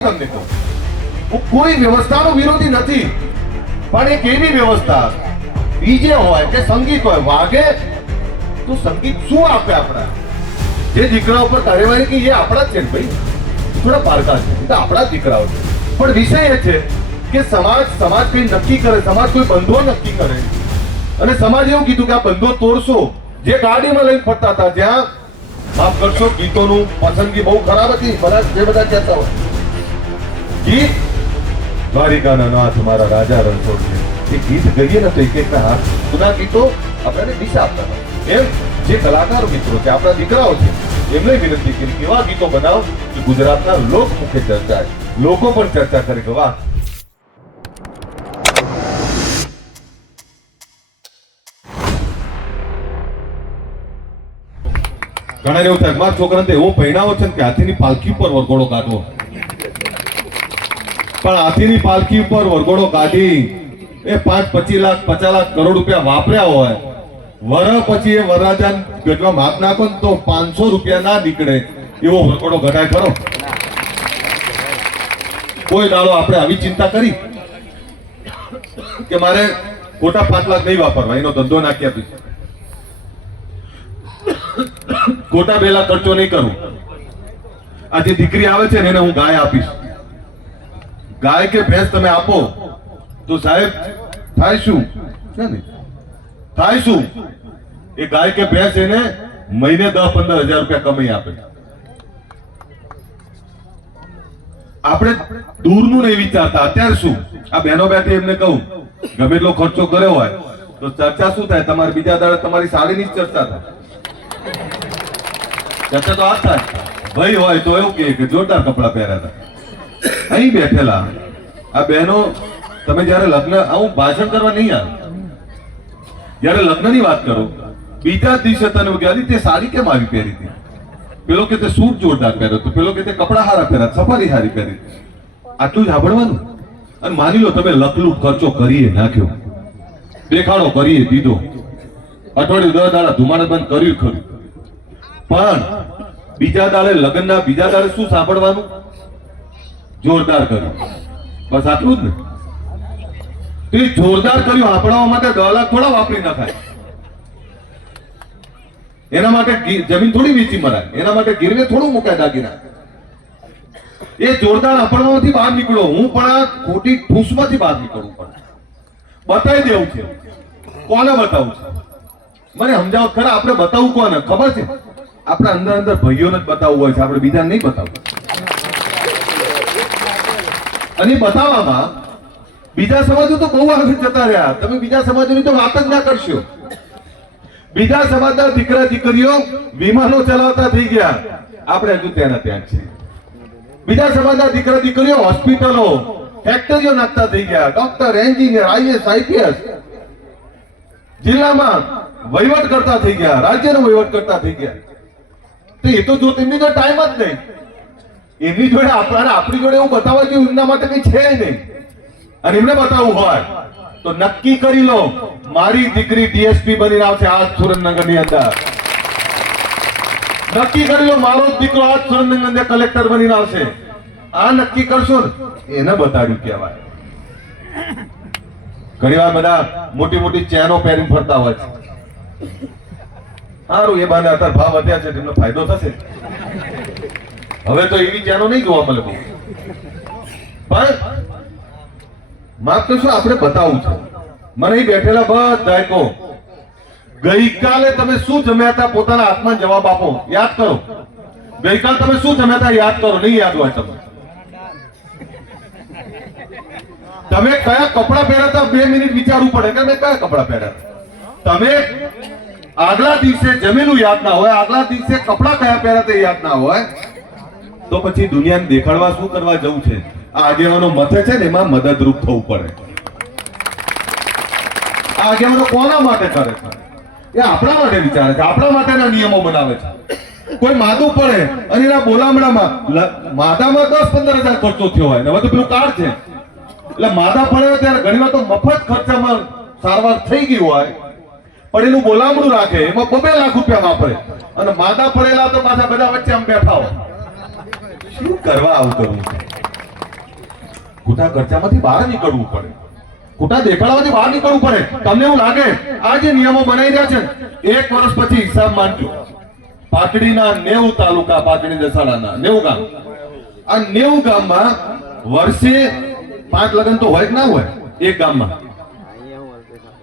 તમને કહું, હું કોઈ વ્યવસ્થાનો વિરોધી નથી, પણ એક એવી વ્યવસ્થા ડીજે હોય કે સંગીત હોય, વાગે તો સંગીત શું આપે? આપણા જે દીકરાઓ પર કાર્યવાહી કે એ આપણા જ છે ને ભાઈ, થોડા પારકા છે, એ તો આપણા જ દીકરાઓ છે. પણ વિષય એ છે કે સમાજ કઈ નક્કી કરે, સમાજ કોઈ બંધો નક્કી કરે, અને સમાજ એવું કીધું કે આ બંધો તોડશો. જે ગાડીમાં લઈને ફરતા હતા, જ્યાં માફ કરશો ગીતોનું પસંદગી બહુ ખરાબ હતી, બધા કહેતા હોય ગીત દ્વારિકાના નાથ મારા રાજા રણછોડ છે, એ ગીત ગઈએ ને તો એક એકના હાથ જૂના ગીતો આપણને દિશા આપતા હતા. એમ જે કલાકાર મિત્રો છે, આપણા દીકરાઓ છે, એમને વિનંતી કરી કે એવા ગીતો બનાવો કે ગુજરાતના લોકમુખે ચર્ચા, લોકો પણ ચર્ચા કરે કે વાહ. ઘણા એવું થાય મારા છોકરાને એવો પહેણાવો છે કે હાથીની પાલખી પર વરઘોડો કાઢવો, પણ હાથીની પાલખી ઉપર વરઘોડો કાઢી એ 5-25 લાખ 50 લાખ કરોડ રૂપિયા વાપર્યા હોય, વરસ પછી એ વરરાજા ગઢવા માપ નાખો ને તો 500 રૂપિયા ના નીકળે એવો વરઘોડો ઘટાય ખરો? કોઈ દાડો આપણે આવી ચિંતા કરી કે મારે ખોટા 5 લાખ નહીં વાપરવા, એનો ધંધો નાખી આપીશ, ખોટા 2 લાખ ખર્ચો નહીં કરું. આ જે દીકરી આવે છે ને એને હું ગાય આપીશ, ગાય કે ભેંસ તમે આપો તો સાહેબ થાય શું? થાય શું? એ ગાય કે ભેંસ એને મહિને 10-15 હજાર રૂપિયા કમાઈ આપે. આપણે દૂરનું નહીં વિચારતા. અત્યારે શું આ બહેનો બેઠી એમને કહું ગમે એટલો ખર્ચો કર્યો હોય તો ચર્ચા શું થાય? તમારે બીજા દાડે તમારી સાડીની જ ચર્ચા થાય. ચર્ચા તો આ થાય, ભાઈ હોય તો એવું કે જોરદાર કપડા પહેર્યા હતા. અહીં બેઠેલા આ બહેનો, તમે જયારે લગ્ન, હું ભાષણ કરવા નહીં આવે, જયારે લગ્નની વાત કરો બીજા દિવસે તને ગયા તે સાડી કેમ આવી પહેરી હતી, પેલો કે તે સૂટ જોરદાર પહેર્યો હતો, પેલો કે તે કપડા હારા પહેર્યા, સફારી હારી પહેરી. આટલું જ સાંભળવાનું. અને માની લો તમે લખલું ખર્ચો કરીએ નાખ્યો, દેખાડો કરીએ દીધો, અઠવાડિયું 10 દાડા ધુમાડે બંધ કર્યું ખરું, પણ બીજા દાડે લગ્નના બીજા દાડે શું સાંભળવાનું? જોરદાર કર્યું. બસ આટલું જ ને. તો એ જોરદાર કર્યું આપણા માટે 10 લાખ થોડા વાપરી નખાય. એના માટે જમીન થોડી વેચી મરાય, એના માટે ગીરવે થોડું મુકાય દાગીના. એ જોરદાર આપણમાંથી બહાર નીકળો. હું પણ આ ખોટી ઠૂસમાંથી બહાર નીકળવું પડે, બતાવી દેવું છે. કોને બતાવું છે? મને સમજાવો ખરા. આપણે બતાવવું કોને ખબર છે? આપણે અંદર ભાઈઓને જ બતાવવું હોય છે, આપણે બીજાને નહીં બતાવવું. અને બતાવવામાં બીજા સમાજો તો બહુ આગળ જતા રહ્યા. તમે બીજા સમાજોની તો વાત જ ના કરશો. બીજા સમાજના દીકરા દીકરીઓ વિમાનો ચલાવતા થઈ ગયા, આપણે હજુ ત્યાં ત્યાં છે. બીજા સમાજના દીકરા દીકરીઓ હોસ્પિટલો, ફેક્ટરીઓ નાખતા થઈ ગયા, ડોક્ટર, એન્જિનિયર, આઈએસ, આઈપીએસ, જિલ્લામાં વહીવટ કરતા થઈ ગયા, રાજ્યનો વહીવટ કરતા થઈ ગયા. તો એ તો જો તેમની તો ટાઈમ જ નહીં. એમની જોડે આપણી જોડે એવું બતાવવા જેવું એમના માટે કઈ છે નહીં. અને એમને બતાવવું હોય તો નક્કી કરી લો, મારી દીકરી ડીએસપી બનીને આવશે આ સુરેન્દ્રનગરની અંદર. નક્કી કરી લો, મારો દીકરો આ સુરેન્દ્રનગરની અંદર કલેક્ટર બનીને આવશે. આ નક્કી કરશો ને એને બતાડ્યું કહેવાય. ઘણી વાર બધા મોટી મોટી ચેનો પહેરીને ફરતા હોય છે. સારું, એ બાને અત્યારે ભાવ વધ્યા છે, તેમનો ફાયદો થશે. હવે તો એવી ચેનો નહીં જોવા મળે બહુ. પણ માફ કરશો, આપણે બતાવવું છે. મને અહીં બેઠેલા બધા કહો, ગઈકાલે તમે શું જમ્યા હતા? પોતાના હાથમાં જવાબ આપો. યાદ કરો, ગઈકાલ તમે શું જમ્યા હતા? યાદ કરો. નહીં યાદ હોય તમે કયા કપડા પહેર્યા હતા? 2 મિનિટ વિચારવું પડે કે મેં કયા કપડા પહેર્યા. તમે આગલા દિવસે જમેલું યાદ ના હોય, આગલા દિવસે કપડા કયા પહેર્યા તે યાદ ના હોય, તો પછી દુનિયાને દેખાડવા શું કરવા જવું છે? આ આગેવાનો મથે છે ને એમાં મદદરૂપ થવું પડે. આ આગેવાનો કોના માટે કરે છે? એ આપણા માટે વિચારે છે, આપણા માટેના નિયમો બનાવે છે. કોઈ માદું પડે અને એના બોલામણામાં માદામાં 10-15 હજાર ખર્ચો થયો હોય ને, હવે તો પેલું કાર્ડ છે એટલે માદા પડે ત્યારે ઘણી વાર તો મફત ખર્ચામાં સારવાર થઈ ગઈ હોય, પણ એનું બોલામણું રાખે, એમાં 2 લાખ રૂપિયા વાપરે, અને માદા પડેલા તો પાછા બધા વચ્ચે આમ બેઠા હોય. શું કરવા આવું કરવું? ખોટા ખર્ચામાંથી બહાર નીકળવું પડે, ખોટા દેખાડામાંથી બહાર નીકળવું પડે. તમને એવું લાગે આ જે નિયમો બનાવી રહ્યા છે, 1 વર્ષ પછી હિસાબ માંડજો. પાટડીના 90 તાલુકા, પાટડી દસાડાના 90 ગામ, આ 90 ગામમાં વર્ષે 5 લગ્ન તો હોય કે ના હોય એક ગામમાં?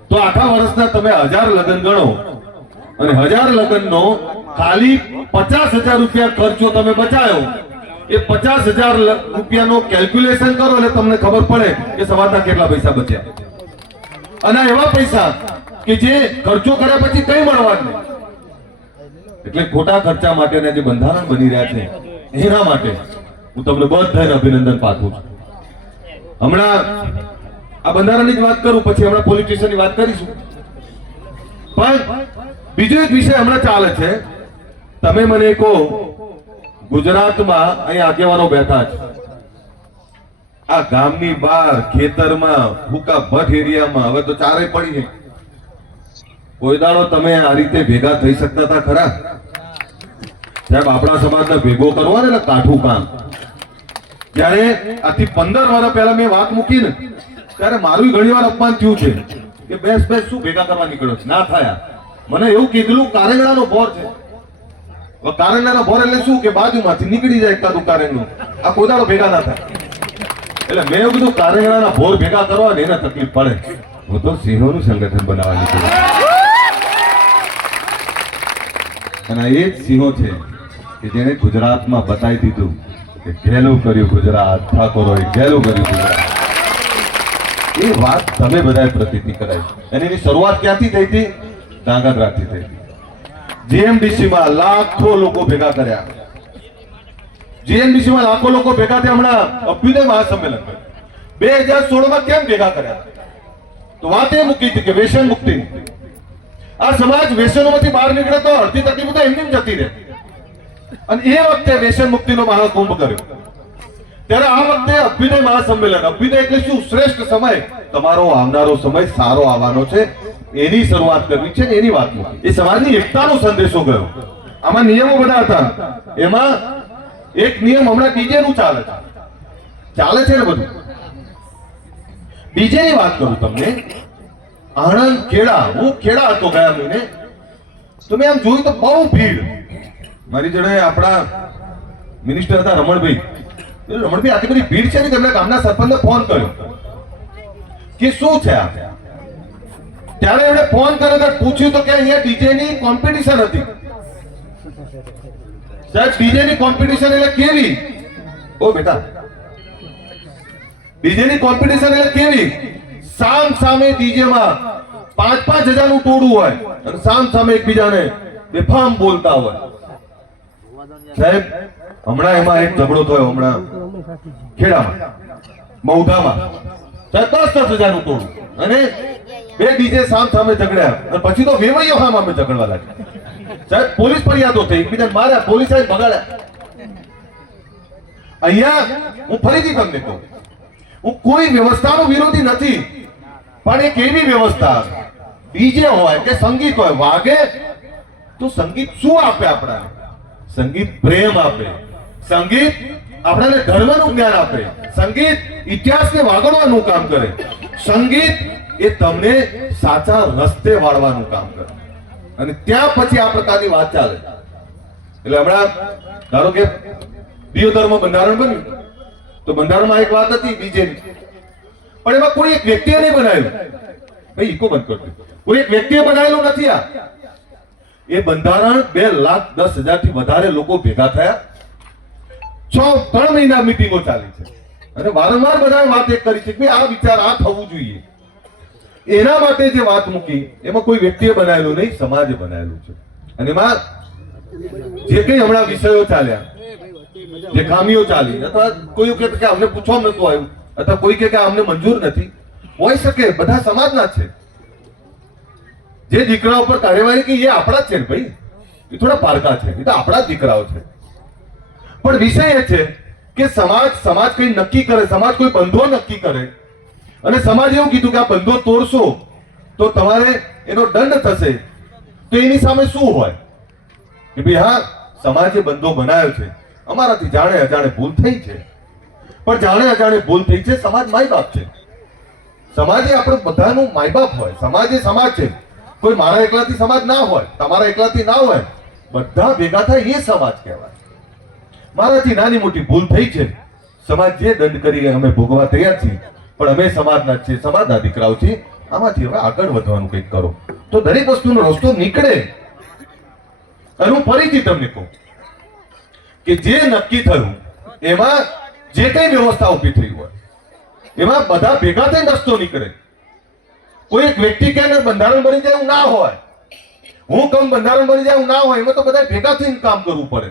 તો આખા વર્ષના તમે 1000 લગ્ન ગણો અને 1000 લગ્નનો ખાલી 50,000 રૂપિયા ખર્ચો તમે બચાયો. એ 50,000 રૂપિયાનો કેલ્ક્યુલેશન કરો એટલે તમને ખબર પડે કે સવારના કેટલા પૈસા બચ્યા. અને એવા પૈસા કે જે ખર્ચો કર્યા પછી કઈ મળવાનું નહીં. એટલે ખોટા ખર્ચા માટેના જે બંધારણ બની રહ્યા છે એના માટે હું તમને બધાને અભિનંદન પાઠવું છું. હમણાં આ બંધારણની જ વાત કરું, પછી હમણાં પોલીસ સ્ટેશનની વાત કરીશું. પણ બીજો એક વિષય હમણાં ચાલે છે. તમે મને કહો, ગુજરાતમાં અહીં આગેવાનો બેઠા છે, આ ગામની બહાર ખેતરમાં ભૂકા ભટ્ટ એરિયામાં હવે તો ચારે પડી છે. કોઈ દાડો તમે આ રીતે ભેગા થઈ શકતા હતા ખરા? સાહેબ, આપણા સમાજને ભેગો કરવો ને એટલે કાઠું કામ. ત્યારે આથી 15 વર્ષ પહેલા મેં વાત મૂકી ને, ત્યારે મારું ઘણી વાર અપમાન થયું છે કે બેસ શું ભેગા કરવા નીકળ્યો છે. ના થયા. મને એવું કીધું કારેંગડાનો બોર છે. કારેંગડાનો બોર એટલે શું કે બાજુમાંથી નીકળી જાય એકાદું કારેંગડું, આ કોઈ દાડો ભેગા ના થાય. એટલે મેં એવું કીધું કારેંગડાના બોર ભેગા કરવા ને એને તકલીફ પડે, હું તો સિંહોનું સંગઠન બનાવવા નીકળ્યું. અને એ જ સિંહો છે કે જેને ગુજરાતમાં બતાવી દીધું કે ઘેલું કર્યું ગુજરાત, ઠાકોરોએ ઘેલું કર્યું ગુજરાત. એ વાત તમે બધાએ પ્રતીતિ કરાઈ. અને એની શરૂઆત ક્યાંથી થઈ હતી? ધાંગધ્રાથી થઈ હતી. જીએમડીસીમાં લાખો લોકો ભેગા કર્યા. જીએમડીસીમાં લાખો લોકો ભેગા થયા. હમણાં અભ્યુદય મહાસંમેલન 2016માં કેમ ભેગા કર્યા? તો વાત એ મૂકી હતી કે વ્યસન મુક્તિ. આ સમાજ વ્યસનોમાંથી બહાર નીકળે તો અડધી તકલીફ તો એમની જતી રહે. અને એ વખતે વ્યસન મુક્તિનો મહાકુંભ કર્યો. ત્યારે આ વખતે અભ્યુદય મહાસંમેલન, અભ્યુદય એટલે શું? શ્રેષ્ઠ સમય, તમારો આવનારો સમય સારો આવવાનો છે, એની શરૂઆત કરવી છે ને એની વાત મૂકી. એ સમાજની એકતાનો સંદેશો ગયો. આમાં નિયમો બધા હતા. એમાં એક નિયમ હમણાં ડીજે નું ચાલે છે ને બધું. ડીજે ની વાત કરું તમને. આણંદ, ખેડા, હું ખેડા હતો ગયા મહિને, તો મેં આમ જોયું તો બહુ ભીડ. મારી જોડે આપણા મિનિસ્ટર હતા રમણભાઈ. રમણભાઈ, આટલી બધી ભીડ છે ને, તેમણે ગામના સરપંચને ફોન કર્યો કે શું છે આ. ત્યારે એમણે ફોન કર્યો તો પૂછ્યું તો કે અહીંયા ડીજે ની કોમ્પિટિશન હતી. સાહેબ, ડીજે ની કોમ્પિટિશન એટલે કેવી? ઓ બેટા, ડીજે ની કોમ્પિટિશન એટલે કેવી? સામ સામે ડીજે માં 5,000 નું ટોળું હોય અને સામ સામે એકબીજાને બેફામ બોલતા હોય. સાહેબ, હમણાં એમાં એક ઝઘડો થયો. હમણાં ખેડામાં, મૌધામાં, સાહેબ 10,000 નું ટોળું અને 2 ડીજે સામ સામે ઝઘડ્યા. અને પછી તો વેવાઈઓ સામે ઝઘડવા લાગ્યા. સાહેબ, પોલીસ ફરિયાદો થઈ, એકબીજાને માર્યા, પોલીસ આવીને ભગાડ્યા. અહીંયા હું ફરીથી તમને કહું, હું કોઈ વ્યવસ્થાનો વિરોધી નથી, પણ એક એવી વ્યવસ્થા, ડીજે હોય કે સંગીત હોય, વાગે તો સંગીત શું આપે? આપણાને સંગીત પ્રેમ આપે, સંગીત આપણાને ધર્મનું જ્ઞાન આપે, સંગીત ઇતિહાસને વાગડવાનું કામ કરે, સંગીત એ તમને સાચા રસ્તે વાળવાનું કામ કરે. અને ત્યાં પછી આ પ્રકારની વાત ચાલે. એટલે હમણાં ધારો કે દિયોદરનો બંધારણ બન્યું, તો બંધારણમાં એક વાત હતી ડીજેની, પણ એમાં કોઈ એક વ્યક્તિએ નહીં બનાવેલું. ભાઈ ઇકો બંધ કરજો. કોઈ એક વ્યક્તિએ બનાવેલું નથી. આ એ બંધારણ 2,10,000 થી વધારે લોકો ભેગા થયા. 3 મહિના મીટિંગો ચાલી છે અને વારંવાર બધાએ વાત એક કરી છે કે આ વિચાર આ થવું જોઈએ. એના માટે જે વાત મૂકી એમાં કોઈ વ્યક્તિએ બનાવેલું નહીં, સમાજે બનાવેલું છે. અને એમાં જે કઈ હમણાં વિષયો ચાલ્યા, જે ખામીઓ ચાલી, અથવા કોઈ કહે કે અમને પૂછવામાં નતું આવ્યું, અથવા કોઈ કહે કે અમને મંજૂર નથી, હોઈ શકે. બધા સમાજના છે. જે દીકરા ઉપર કાર્યવાહી કે એ આપણા જ છે ને ભાઈ, એ થોડા પારકા છે, એ તો આપણા જ દીકરાઓ છે. પણ વિષય એ છે કે સમાજ કઈ નક્કી કરે, સમાજ કોઈ બંધો નક્કી કરે અને સમાજ એવું કીધું કે આ બંધો તોડશો તો તમારે એનો દંડ થશે. તો એની સામે શું હોય કે ભાઈ હા, સમાજે બંધો બનાવ્યો છે, અમારાથી જાણે અજાણે ભૂલ થઈ છે, પણ જાણે અજાણે ભૂલ થઈ છે. સમાજ માય બાપ છે. સમાજ એ આપણે બધાનું માય બાપ હોય. સમાજ એ સમાજ છે. કોઈ મારા એકલાથી સમાજ ના હોય, તમારા એકલાથી ના હોય, બધા ભેગા થાય એ સમાજ કહેવાય. મારાથી નાની મોટી ભૂલ થઈ છે, સમાજ જે દંડ કરી અમે ભોગવા તૈયાર છીએ, પણ અમે સમાજના જ છીએ, સમાજના દીકરાઓ છીએ. આમાંથી હવે આગળ વધવાનું કંઈક કરો તો દરેક વસ્તુનો રસ્તો નીકળે. અને હું ફરીથી તમને કહું કે જે નક્કી થયું એમાં જે કઈ વ્યવસ્થા ઉભી થઈ હોય એમાં બધા ભેગા થઈને રસ્તો નીકળે. કોઈ એક વ્યક્તિ કે બંધારણ બની જાય એવું ના હોય, હું કહું બંધારણ બની જાય એવું ના હોય. એમાં તો બધા ભેગા થઈને કામ કરવું પડે.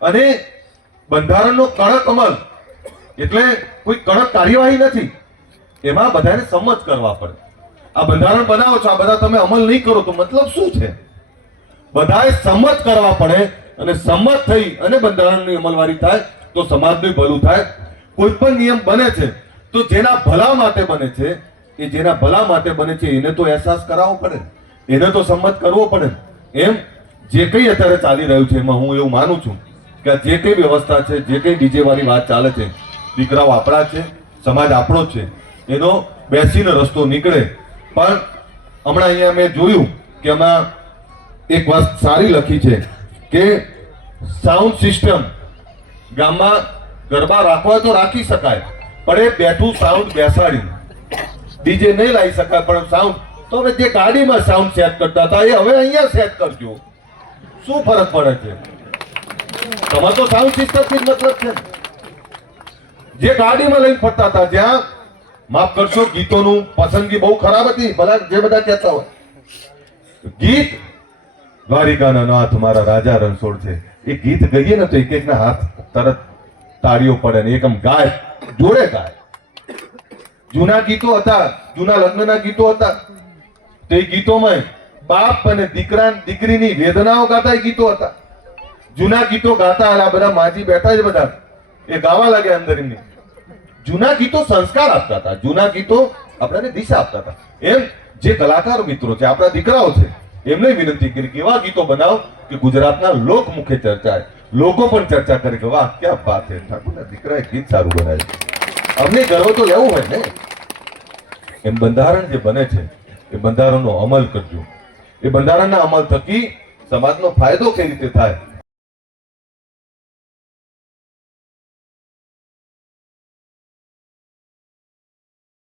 અને બંધારણનો કડક અમલ એટલે કોઈ કડક કાર્યવાહી નથી, એમાં બધાને સંમત કરવા પડે. આ બંધારણ બનાવો છો, આ બધા તમે અમલ નહીં કરો તો મતલબ શું છે? બધાએ સંમત કરવા પડે અને સંમત થઈ અને બંધારણની અમલવારી થાય તો સમાજનું ભલું થાય. કોઈ પણ નિયમ બને છે તો જેના ભલા માટે બને છે, એ જેના ભલા માટે બને છે એને તો અહેસાસ કરાવવો પડે, એને તો સંમત કરવો પડે. એમ જે કંઈ અત્યારે ચાલી રહ્યું છે એમાં હું એવું માનું છું કે આ જે કંઈ વ્યવસ્થા છે, જે કંઈ ડીજે વાળી વાત ચાલે છે, દીકરાઓ આપણા છે, સમાજ આપણો છે, એનો બેસીને રસ્તો નીકળે. પણ હમણાં અહીંયા મેં જોયું કે આમાં એક વાત સારી લખી છે કે સાઉન્ડ સિસ્ટમ ગામમાં ગરબા રાખવા તો રાખી શકાય, પણ એ બેઠું સાઉન્ડ બેસાડી ડીજે નહીં લાવી શકાય. પણ સાઉન્ડ તો હવે જે ગાડીમાં સાઉન્ડ સેટ કરતા હતા એ હવે અહીંયા સેટ કરજો. શું ફરક પડે છે? તમારે તો સાઉન્ડ સિસ્ટમ થી મતલબ છે. જે ગાડીમાં લઈને ફરતા હતા, જ્યાં માફ કરશો ગીતોનું પસંદગી બહુ ખરાબ હતી, ભલા જે બધા કહેતા હોય ગીત દ્વારિકાના નાથ મારા રાજા રણછોડ છે, એ ગીત ગઈએ ને તો એક એક ના હાથ તરત તાળીઓ પડે ને એકમ ગાય જોડે ગાય. જૂના ગીતો હતા, જૂના લગ્નના ગીતો હતા, તો એ ગીતોમાં બાપ અને દીકરીની વેદનાઓ ગાતા એ ગીતો હતા. જૂના ગીતો ગાતા આ બધા માજી બેઠા છે, બધા એ ગાવા લાગ્યા અંદર એમની. જૂના ગીતો સંસ્કાર આપતા હતા, જૂના ગીતો આપણને દિશા આપતા હતા. એમ જે કલાકાર મિત્રો છે, આપણા દીકરાઓ છે, એમને વિનંતી કરી કે એવા ગીતો બનાવો કે ગુજરાતના લોકમુખે ચર્ચાય, લોકો પણ ચર્ચા કરે કે વાહ ક્યાં વાત છે, ઠાકોરના દીકરાએ ગીત સારું બનાવ્યું. અમને ગર્વ તો લેવું હોય ને. એમ બંધારણ જે બને છે એ બંધારણનો અમલ કરજો. એ બંધારણના અમલ થકી સમાજનો ફાયદો કઈ રીતે થાય